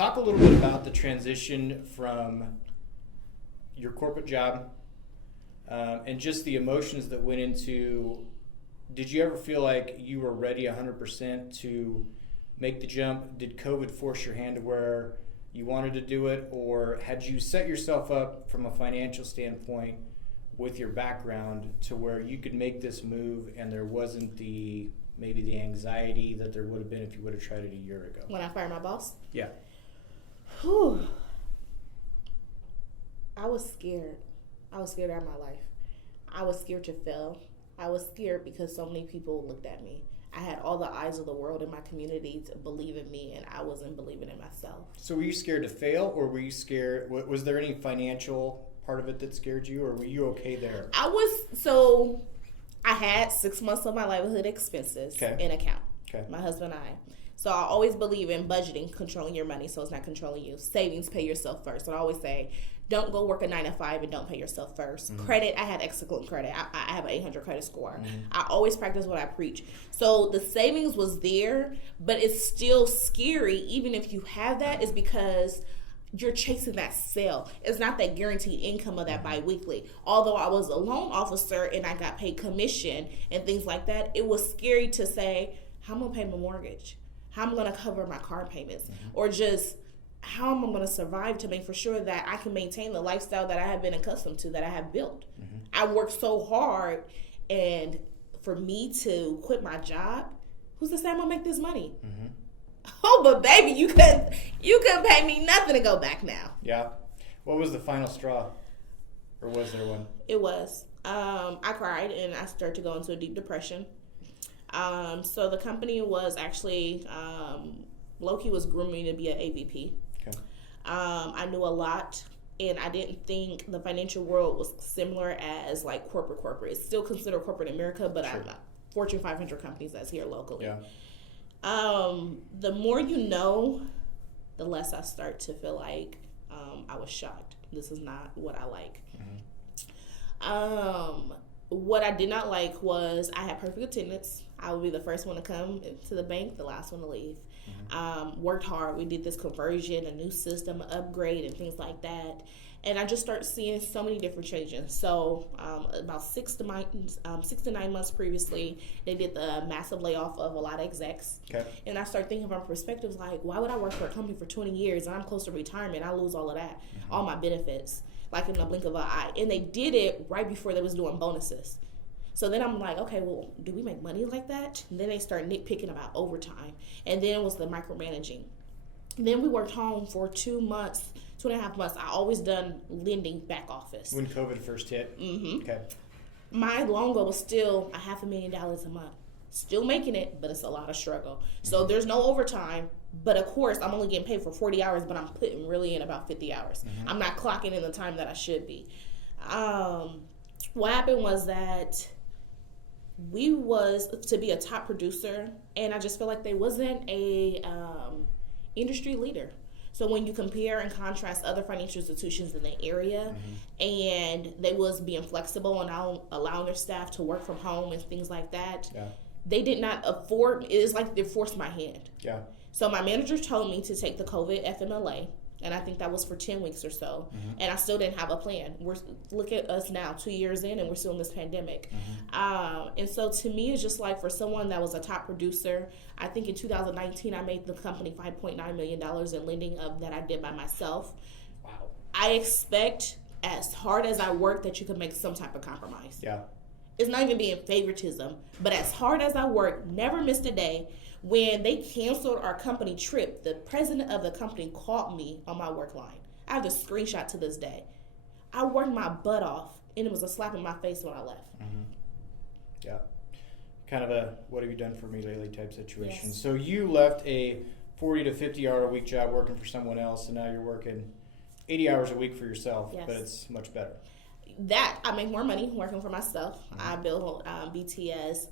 talk a little bit about the transition from your corporate job and just the emotions that went into. Did you ever feel like you were ready 100% to make the jump? Did COVID force your hand to where you wanted to do it, or had you set yourself up from a financial standpoint with your background to where you could make this move and there wasn't maybe the anxiety that there would have been if you would have tried it a year ago? When I fired my boss? Yeah. Whew. I was scared. I was scared out of my life. I was scared to fail. I was scared because so many people looked at me. I had all the eyes of the world in my community to believe in me, and I wasn't believing in myself. So were you scared to fail, or were you scared? Was there any financial part of it that scared you, or were you okay there? I had 6 months of my livelihood expenses in account. Okay. My husband and I. So I always believe in budgeting, controlling your money so it's not controlling you. Savings, pay yourself first. And I always say, don't go work a 9 to 5 and don't pay yourself first. Mm-hmm. Credit, I had excellent credit. I have an 800 credit score. Mm-hmm. I always practice what I preach. So the savings was there, but it's still scary. Even if you have that, is because you're chasing that sale. It's not that guaranteed income of that biweekly. Although I was a loan officer and I got paid commission and things like that, it was scary to say, how am I going to pay my mortgage? How am I going to cover my car payments? Mm-hmm. Or just how am I going to survive to make for sure that I can maintain the lifestyle that I have been accustomed to, that I have built. Mm-hmm. I worked so hard, and for me to quit my job, who's to say I'm going to make this money? Mm-hmm. Oh, but baby, you couldn't pay me nothing to go back now. Yeah. What was the final straw? Or was there one? It was. I cried, and I started to go into a deep depression. So the company was actually, Loki was grooming to be an AVP. Okay. I knew a lot, and I didn't think the financial world was similar as like corporate. It's still considered corporate America, but sure. I'm not. Fortune 500 companies that's here locally. Yeah. The more you know, the less I start to feel like I was shocked. This is not what I like. Mm-hmm. What I did not like was I had perfect attendance. I would be the first one to come to the bank, the last one to leave. Mm-hmm. Worked hard. We did this conversion, a new system, upgrade, and things like that. And I just started seeing so many different changes. So about 6 to 9 months previously, they did the massive layoff of a lot of execs. Okay. And I started thinking from perspectives like, why would I work for a company for 20 years and I'm close to retirement? I lose all of that, mm-hmm. all my benefits, like in the blink of an eye. And they did it right before they was doing bonuses. So then I'm like, okay, well, do we make money like that? And then they start nitpicking about overtime. And then it was the micromanaging. And then we worked home for 2 months. 2.5 months. I always done lending back office. When COVID first hit? Mm-hmm. Okay. My loan goal was still $500,000 a month. Still making it, but it's a lot of struggle. Mm-hmm. So there's no overtime, but of course I'm only getting paid for 40 hours, but I'm putting really in about 50 hours. Mm-hmm. I'm not clocking in the time that I should be. What happened was that we was to be a top producer, and I just feel like they wasn't a industry leader. So when you compare and contrast other financial institutions in the area, mm-hmm. and they was being flexible and allowing their staff to work from home and things like that, yeah. They did not afford. It's like they forced my hand. Yeah. So my manager told me to take the COVID FMLA, and I think that was for 10 weeks or so, mm-hmm. and I still didn't have a plan. Look at us now, 2 years in, and we're still in this pandemic. Mm-hmm. And so to me, it's just like for someone that was a top producer, I think in 2019, I made the company $5.9 million in lending that I did by myself. Wow. I expect, as hard as I work, that you can make some type of compromise. Yeah. It's not even being favoritism, but as hard as I work, never missed a day. When they canceled our company trip, the president of the company called me on my work line. I have the screenshot to this day. I worked my butt off, and it was a slap in my face when I left. Mm-hmm. Yeah. Kind of a what have you done for me lately type situation. Yes. So you left a 40 to 50 hour a week job working for someone else, and now you're working 80 hours a week for yourself, yes. But it's much better. That I make more money working for myself. Mm-hmm. I built BTS.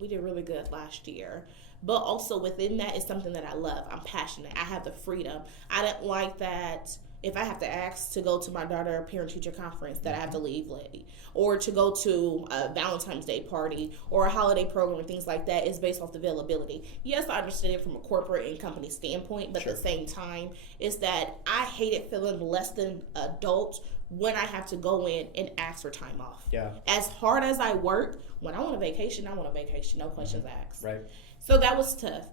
We did really good last year. But also within that is something that I love. I'm passionate. I have the freedom. I didn't like that if I have to ask to go to my daughter parent-teacher conference that I have to leave late, or to go to a Valentine's Day party or a holiday program and things like that, is based off the availability. Yes, I understand it from a corporate and company standpoint, but at the same time, is that I hated feeling less than adult when I have to go in and ask for time off. Yeah. As hard as I work, when I want a vacation, I want a vacation. No questions asked. Right. So that was tough.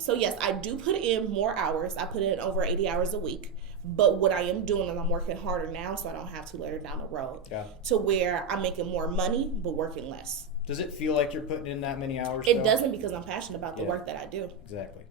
So yes, I do put in more hours. I put in over 80 hours a week. But what I am doing is I'm working harder now so I don't have to later down the road. Yeah. To where I'm making more money but working less. Does it feel like you're putting in that many hours? It doesn't, because I'm passionate about the work that I do. Exactly.